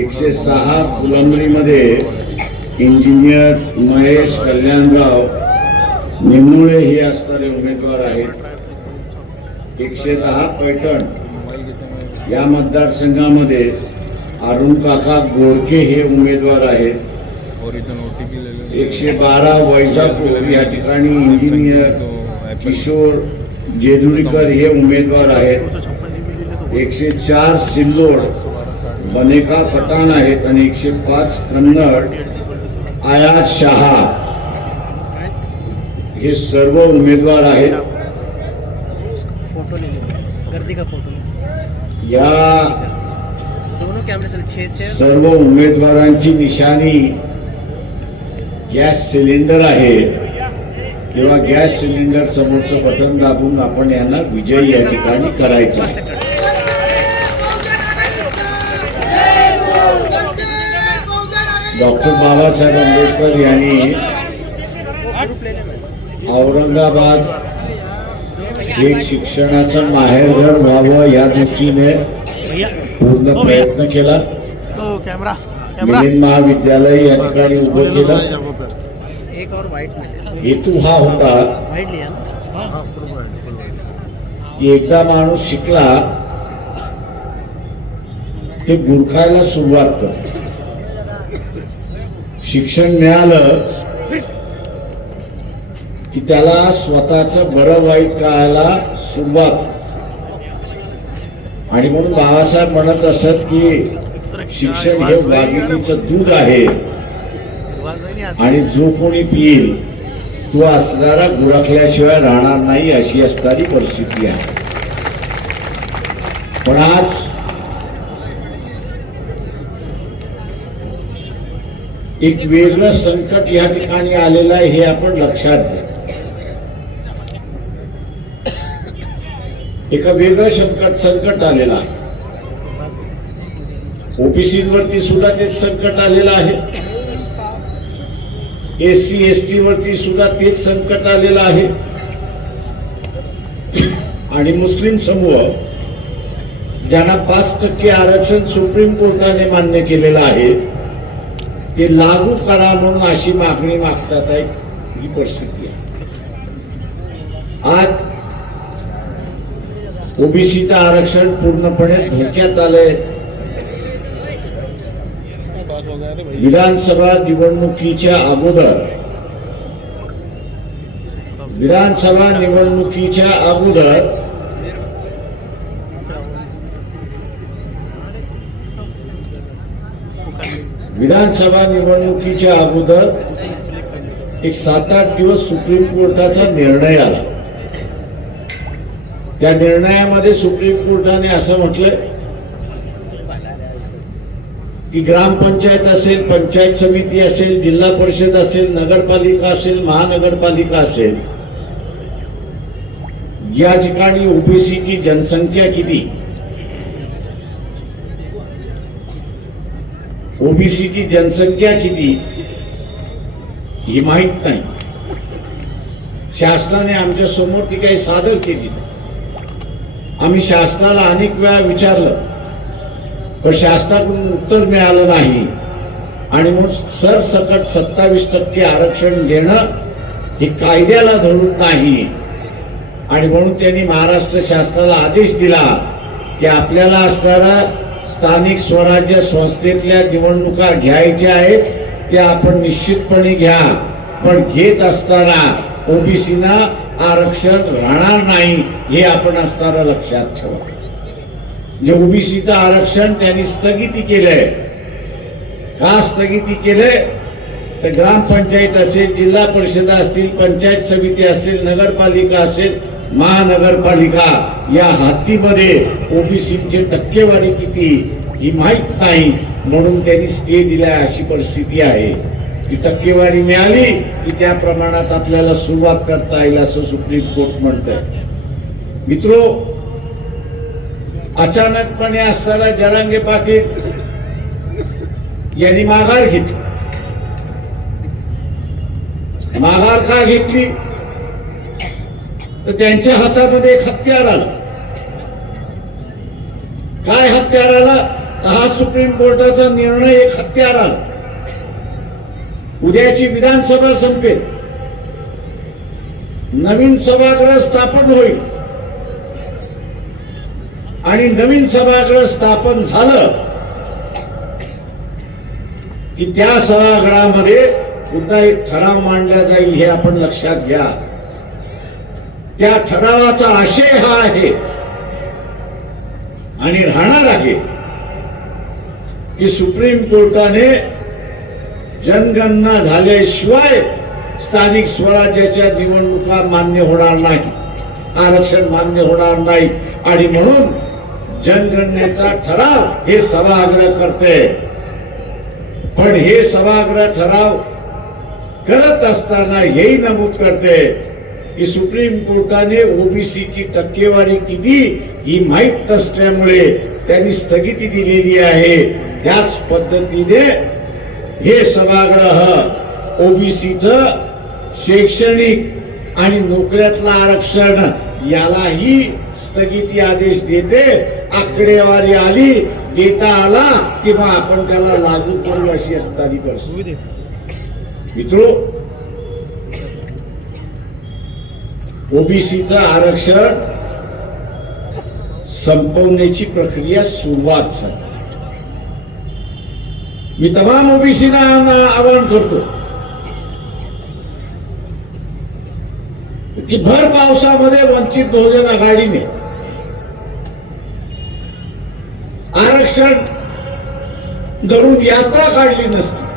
एकशे सहा फुलंबरीमध्ये इंजिनियर महेश कल्याणराव निमुळे हे असणारे उमेदवार आहेत. एकशे दहा पैठण या मतदारसंघामध्ये अरुण काका गोडके हे उमेदवार आहेत. एकशे बारा वैजापूर या ठिकाणी इंजिनियर किशोर जेजुरीकर हे उमेदवार आहेत. एकशे चार सिल्लोड बनेका पठाण आहेत आणि एकशे पाच कन्नड आयात शहा. हे सर्व उमेदवार आहेत. या सर्व उमेदवारांची निशाणी गॅस सिलेंडर आहे. किंवा गॅस सिलेंडर समोरचं बटन दाबून आपण यांना विजयी या ठिकाणी करायचं डॉक्टर बाबासाहेब आंबेडकर यांनी औरंगाबाद हे शिक्षणाचं माहेरघर व्हावं या दृष्टीने पूर्ण प्रयत्न केला. कॅमेरा मिलिंद महाविद्यालय या ठिकाणी उभं केलं. एक और वाइट में ले हेतू हा होता की एकदा माणूस शिकला ते गुरखायला सुरुवात करतो. शिक्षण मिळालं की त्याला स्वतःच बरं वाईट कळायला सुरुवात. आणि म्हणून बाबासाहेब म्हणत असत की शिक्षण हे वाघिणीचं दूध आहे. आणि जो कोणी पिईल तो असणारा गुरखल्याशिवाय राहणार नाही अशी असणारी परिस्थिती आहे. पण आज एक वेगळं संकट या ठिकाणी आलेलं आहे हे आपण लक्षात घ्या. एका वेगळं संकट संकट आलेलं आहे. ओबीसीवरती सुद्धा तेच संकट आलेलं आहे. एस सी एस टी वरती सुद्धा तेच संकट आलेलं आहे. आणि मुस्लिम समूह ज्यांना पाच टक्के आरक्षण सुप्रीम कोर्टाने मान्य केलेलं आहे ते लागू करा म्हणून अशी मागणी मागतात आहे ही परिस्थिती आहे. आज ओबीसीचं आरक्षण पूर्णपणे धोक्यात आलंय. विधानसभा निवडणुकीच्या अगोदर विधानसभा निवडणुकीच्या अगोदर विधानसभा निवडणुकीच्या अगोदर एक सात आठ दिवस सुप्रीम कोर्टाचा निर्णय आला. त्या निर्णयामध्ये सुप्रीम कोर्टाने असं म्हटलं की ग्रामपंचायत असेल पंचायत समिती असेल जिल्हा परिषद असेल नगरपालिका असेल महानगरपालिका असेल या ठिकाणी ओबीसीची जनसंख्या किती? ओबीसीची जनसंख्या किती ही माहीत नाही. शासनाने आमच्यासमोर ती काही सादर केली आम्ही शासनाला अनेक वेळा विचारलं पण शासनाकडून उत्तर मिळालं नाही. आणि म्हणून सरसकट सत्तावीस टक्के आरक्षण देणं हे कायद्याला धरून नाही. आणि म्हणून त्यांनी महाराष्ट्र शासनाला आदेश दिला की आपल्याला असणारा स्थानिक स्वराज्य संस्थेतल्या निवडणुका घ्यायच्या आहेत त्या आपण निश्चितपणे घ्या. पण घेत असताना ओबीसीना आरक्षण राहणार नाही हे आपण असताना लक्षात ठेवा. जे ओबीसीचं आरक्षण त्यांनी स्थगिती केलंय. का स्थगिती केलंय? तर ग्रामपंचायत असेल जिल्हा परिषद असतील पंचायत समिती असेल नगरपालिका असेल महानगरपालिका या हातीमध्ये ओबीसीची टक्केवारी किती? ही माहीत नाही म्हणून त्यांनी स्टे दिलाय अशी परिस्थिती आहे. ती टक्केवारी मिळाली की त्या प्रमाणात आपल्याला सुरुवात करता येईल असं सुप्रीम कोर्ट म्हणत मित्रो अचानकपणे असताना जरांगे पाटील यांनी माघार घेतली. माघार का घेतली? तर त्यांच्या हातामध्ये एक हत्यार आलं. काय हत्यार आला? हा सुप्रीम कोर्टाचा निर्णय एक हत्यार आला. उद्याची विधानसभा संपेल. नवीन सभागृह स्थापन होईल. आणि नवीन सभागृह स्थापन झालं की त्या सभागृहामध्ये पुन्हा एक ठराव मांडला जाईल हे आपण लक्षात घ्या. त्या ठरावाचा आशय हा आहे. आणि राहणार आहे. की सुप्रीम कोर्टाने जनगणना झाल्याशिवाय स्थानिक स्वराज्याच्या निवडणुका मान्य होणार नाही आरक्षण मान्य होणार नाही. आणि म्हणून जनगणनेचा ठराव हे सभागृह करते. पण हे सभागृह ठराव करत असताना हेही नमूद करते की सुप्रीम कोर्टाने ओबीसीची टक्केवारी किती ही माहीत नसल्यामुळे त्यांनी स्थगिती दिलेली आहे. त्याच पद्धतीने हे सभागृह ओबीसीच शैक्षणिक आणि नोकऱ्यातलं आरक्षण यालाही स्थगिती आदेश देते. आकडेवारी आली डेटा आला किंवा आपण त्याला लागू करू अशी असताना करतो दे मित्रो ओबीसीचं आरक्षण संपवण्याची प्रक्रिया सुरुवात झाली. मी तमाम ओबीसीना आवाहन करतो की भर पावसामध्ये वंचित बहुजन आघाडीने आरक्षण धरून यात्रा काढली नसती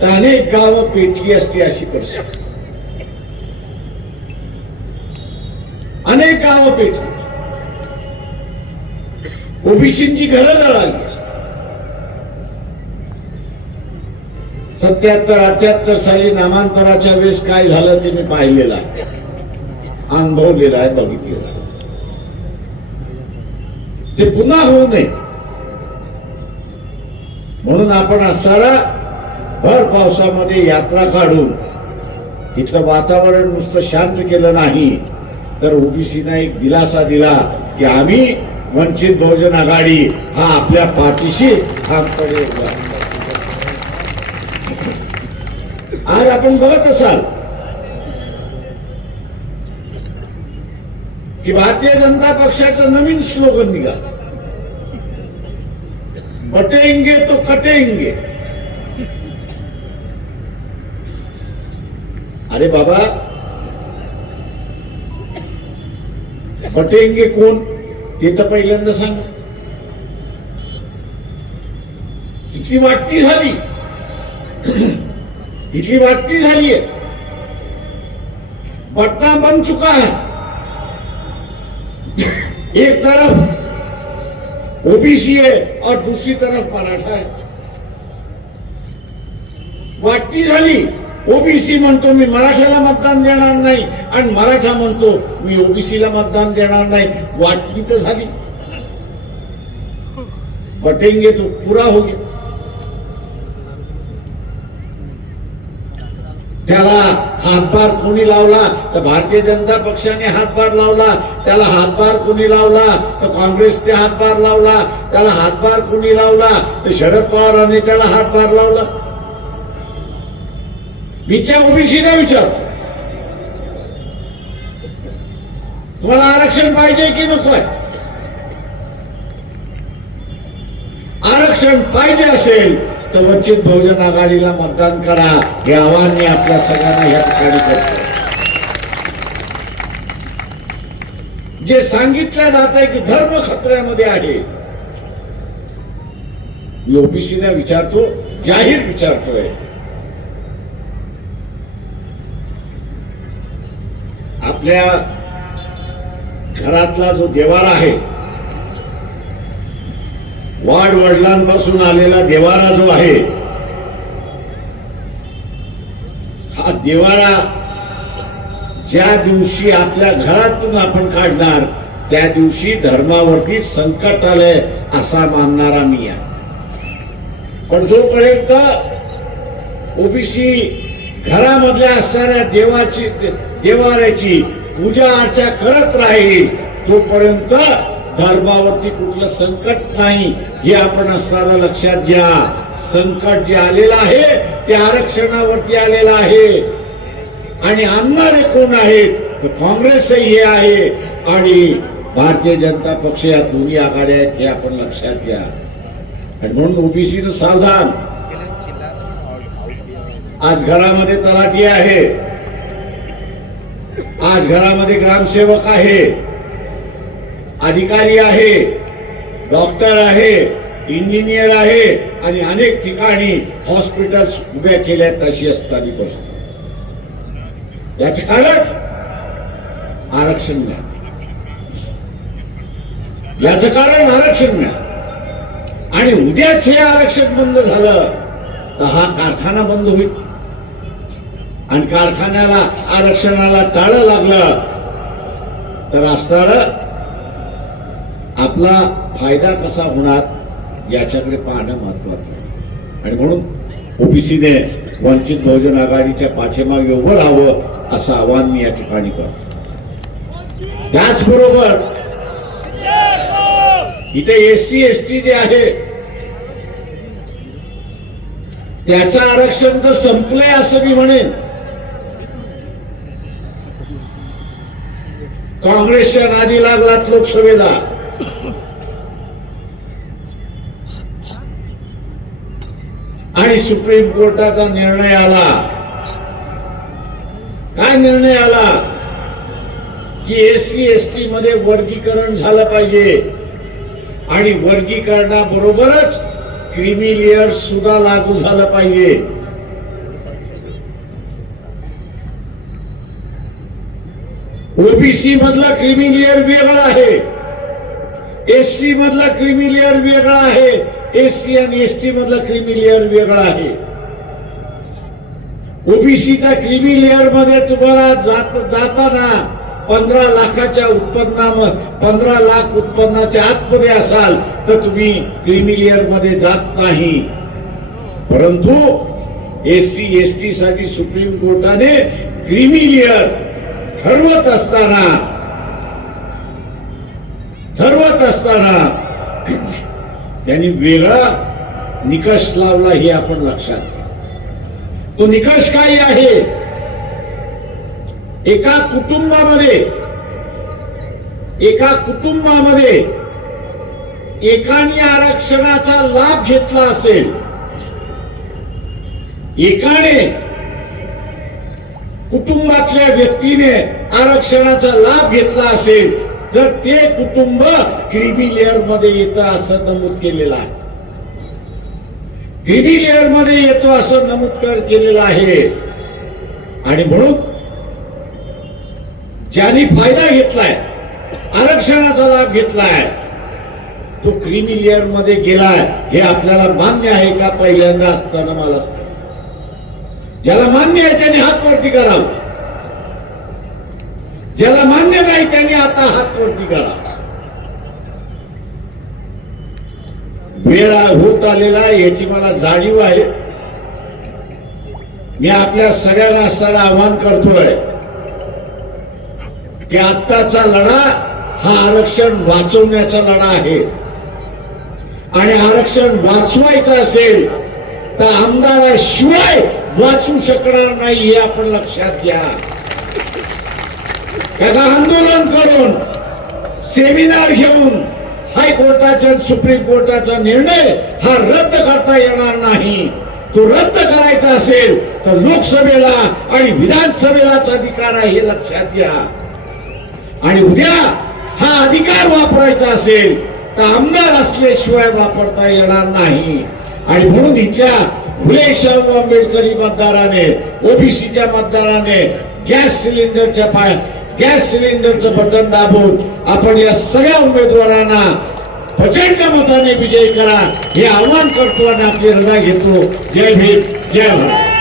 तर अनेक गावं पेटली असती अशी परिस्थिती. अनेक पेटली ओबीसींची घरं जळाली सत्याहत्तर अठ्याहत्तर साली नामांतराच्या वेळेस काय झालं ते मी पाहिलेलं आहे. अनुभवलेलं आहे बघितलेलं ते पुन्हा होऊ नये. म्हणून आपण असताना भर पावसामध्ये यात्रा काढून इथलं वातावरण नुसतं शांत केलं नाही. तर ओबीसीना एक दिलासा दिला की आम्ही वंचित बहुजन आघाडी हा आपल्या पाठीशी ठामपणे आज आपण बघत असाल की भारतीय जनता पक्षाचं नवीन स्लोगन निघालं. बटेंगे तो कटेंगे. अरे बाबा बटेंगे कोण? ते तर पहिल्यांदा सांग. इथली वाटती झाली. इथली वाटती झाली आहे बटना बन चुका है. एक तरफ ओबीसी है और दूसरी तरफ मराठा है. वाटती झाली. ओबीसी म्हणतो मी मराठ्याला मतदान देणार नाही आणि मराठा म्हणतो मी ओबीसीला मतदान देणार नाही. वाटली तर झाली. बटेंगे तो पुरा हो गया. त्याला हातभार कोणी लावला तर भारतीय जनता पक्षाने हातभार लावला. त्याला हातभार कोणी लावला तर काँग्रेसने हातभार लावला. त्याला हातभार कोणी लावला तर शरद पवारांनी त्याला हातभार लावला. मी त्या ओबीसीने विचार तुम्हाला आरक्षण पाहिजे की नकोय आरक्षण पाहिजे असेल तर वंचित बहुजन आघाडीला मतदान करा. हे आव्हान मी आपल्या सगळ्यांना या ठिकाणी करतो. जे सांगितलं जात आहे की धर्म खतऱ्यामध्ये आहे मी ओबीसीला विचारतो जाहीर विचारतोय. आपल्या घरातला जो देवारा आहे वाड वडिलांपासून आलेला देवारा जो आहे हा देवारा ज्या दिवशी आपल्या घरातून आपण काढणार त्या दिवशी धर्मावरती संकट आलंय असा मानणारा मी आहे. पण जोपर्यंत ओबीसी घरामधल्या असणाऱ्या देवाची देवाऱ्याची पूजा अर्चा करत राहील तोपर्यंत धर्मावरती कुठलं संकट नाही हे आपण असताना लक्षात घ्या. संकट जे आलेलं आहे ते आरक्षणावरती आलेलं आहे. आणि आणणारे कोण आहेत तर काँग्रेसही हे आहे. आणि भारतीय जनता पक्ष या दोन्ही आघाड्या आहेत हे आपण लक्षात घ्या. आणि म्हणून ओबीसी सावधान. आज घरामध्ये तलाठी आहे. आज घरामध्ये ग्रामसेवक आहे. अधिकारी आहे. डॉक्टर आहे. इंजिनियर आहे. आणि अनेक ठिकाणी हॉस्पिटल्स उभ्या केल्यात अशी असताना परिस्थिती. याचे कारण आरक्षण मिळालं. याचं कारण आरक्षण मिळालं. आणि उद्याच हे आरक्षण बंद झालं तर हा कारखाना बंद होईल. आणि कारखान्याला आरक्षणाला टाळं लागलं. तर असणार आपला फायदा कसा होणार याच्याकडे पाहणं महत्वाचं आहे. आणि म्हणून ओबीसीने वंचित बहुजन आघाडीच्या पाठीमागे उभं राहावं असं आवाहन मी या ठिकाणी करतो. त्याचबरोबर इथे एस सी एस टी जे आहे त्याचं आरक्षण तर संपलंय असं मी म्हणेन. काँग्रेसच्या नादी लागलात लोकसभेला. आणि सुप्रीम कोर्टाचा निर्णय आला. काय निर्णय आला? की एससी एसटी मध्ये वर्गीकरण झालं पाहिजे. आणि वर्गीकरणाबरोबरच क्रिमी लेअर सुद्धा लागू झालं पाहिजे. ओबीसी मधला क्रिमी लेअर वेगळा आहे. एससी मधला क्रिमी लेअर वेगळा आहे. एससी आणि एसटी मधला क्रिमी लेअर वेगळा आहे. ओबीसीच्या क्रिमी लेअरमध्ये तुम्हाला जात जाताना पंधरा लाखाच्या उत्पन्ना पंधरा लाख उत्पन्नाच्या आतमध्ये असाल तर तुम्ही क्रिमी लेअरमध्ये जात नाही. परंतु एससी एसटी साठी सुप्रीम कोर्टाने क्रिमी लेअर ठरवत असताना ठरवत असताना त्यांनी वेगळा निकष लावला हे आपण लक्षात घ्या. तो निकष काय आहे एका कुटुंबामध्ये एका कुटुंबामध्ये एकाने आरक्षणाचा लाभ घेतला असेल एकाने कुटुंबातल्या व्यक्तीने आरक्षणाचा लाभ घेतला असेल तर ते कुटुंब क्रिमी लेअरमध्ये येतं असं नमूद केलेलं आहे. क्रिमी लेअरमध्ये येतो असं नमूद केलेलं आहे. आणि म्हणून ज्यांनी फायदा घेतलाय आरक्षणाचा लाभ घेतलाय तो क्रिमी लेअरमध्ये गेलाय हे आपल्याला मान्य आहे का पहिल्यांदा असताना मला ज्याला मान्य आहे त्याने हात वरती करावं ज्याला मान्य नाही त्यांनी आता हात वरती करा. वेळ होत आलेला आहे याची मला जाणीव आहे. मी आपल्या सगळ्यांना असताना आवाहन करतोय. की आत्ताचा लढा हा आरक्षण वाचवण्याचा लढा आहे. आणि आरक्षण वाचवायचं असेल तर आमदाराशिवाय वाचू शकणार नाही हे आपण लक्षात घ्या. त्याला आंदोलन करून सेमिनार घेऊन हायकोर्टाचा सुप्रीम कोर्टाचा निर्णय हा रद्द करता येणार नाही. तो रद्द करायचा असेल तर लोकसभेला आणि विधानसभेलाच अधिकार आहे हे लक्षात घ्या. आणि उद्या हा अधिकार वापरायचा असेल तर आमदार असल्याशिवाय वापरता येणार नाही. आणि म्हणून इथल्या फुले शाहू आंबेडकरी मतदाराने ओबीसीच्या मतदाराने गॅस सिलेंडरच्या पाय गॅस सिलेंडरचं बटन दाबून आपण या सगळ्या उमेदवारांना प्रचंड मताने विजयी करा हे आव्हान करतो आणि आपली रजा घेतो. जय भीम जय भारत.